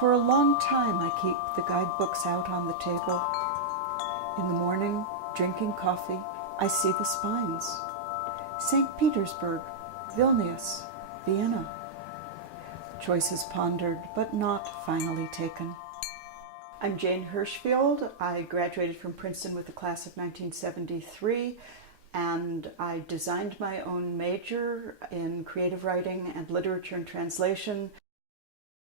For a long time, I keep the guidebooks out on the table. In the morning, drinking coffee, I see the spines. St. Petersburg, Vilnius, Vienna. Choices pondered, but not finally taken. I'm Jane Hirshfield. I graduated from Princeton with the class of 1973, and I designed my own major in creative writing and literature and translation.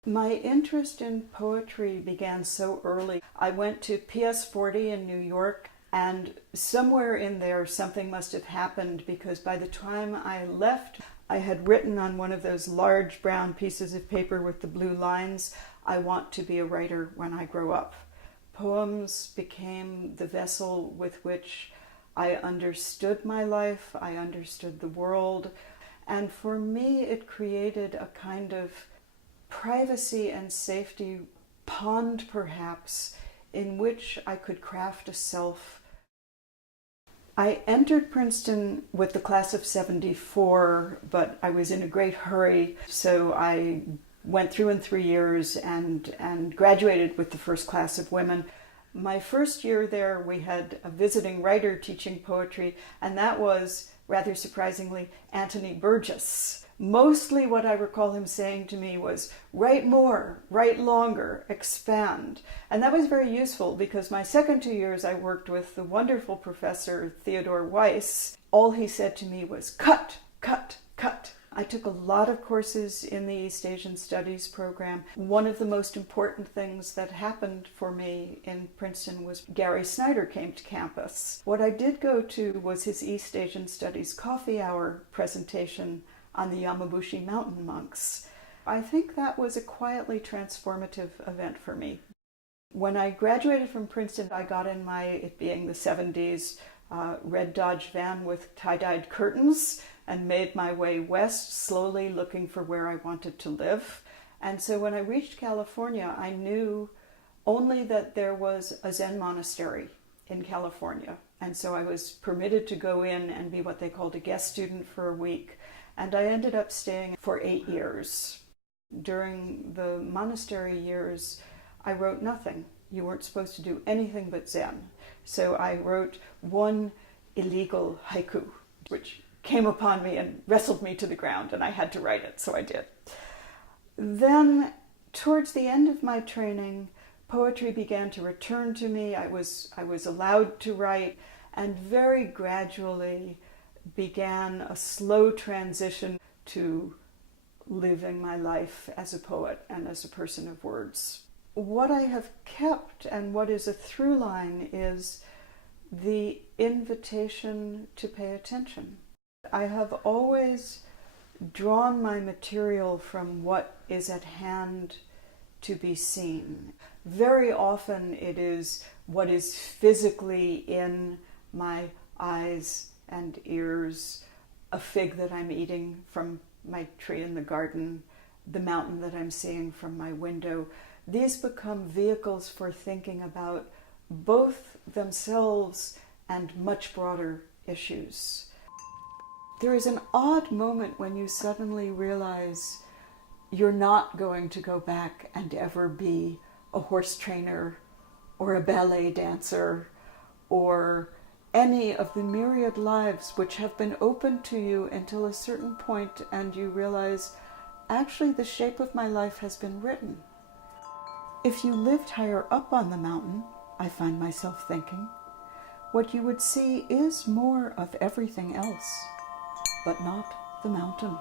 My interest in poetry began so early. I went to PS40 in New York, and somewhere in there something must have happened, because by the time I left, I had written on one of those large brown pieces of paper with the blue lines, "I want to be a writer when I grow up." Poems became the vessel with which I understood my life, I understood the world, and for me it created a kind of privacy and safety pond, perhaps, in which I could craft a self. I entered Princeton with the class of 74, but I was in a great hurry, so I went through in 3 years and graduated with the first class of women. My first year there, we had a visiting writer teaching poetry, and that was, rather surprisingly, Anthony Burgess. Mostly what I recall him saying to me was, write more, write longer, expand. And that was very useful, because my second 2 years I worked with the wonderful professor Theodore Weiss. All he said to me was, cut, cut, cut. I took a lot of courses in the East Asian Studies program. One of the most important things that happened for me in Princeton was Gary Snyder came to campus. What I did go to was his East Asian Studies coffee hour presentation on the Yamabushi mountain monks. I think that was a quietly transformative event for me. When I graduated from Princeton, I got in my, it being the 70s, red Dodge van with tie-dyed curtains and made my way west, slowly looking for where I wanted to live. And so when I reached California, I knew only that there was a Zen monastery in California. And so I was permitted to go in and be what they called a guest student for a week. And I ended up staying for 8 years. During the monastery years, I wrote nothing. You weren't supposed to do anything but Zen. So I wrote one illegal haiku, which came upon me and wrestled me to the ground, and I had to write it, so I did. Then, towards the end of my training, poetry began to return to me. I was allowed to write, and very gradually began a slow transition to living my life as a poet and as a person of words. What I have kept, and what is a through line, is the invitation to pay attention. I have always drawn my material from what is at hand to be seen. Very often it is what is physically in my eyes and ears, a fig that I'm eating from my tree in the garden, the mountain that I'm seeing from my window. These become vehicles for thinking about both themselves and much broader issues. There is an odd moment when you suddenly realize you're not going to go back and ever be a horse trainer or a ballet dancer or any of the myriad lives which have been open to you until a certain point, and you realize, actually, the shape of my life has been written. If you lived higher up on the mountain, I find myself thinking, what you would see is more of everything else, but not the mountain.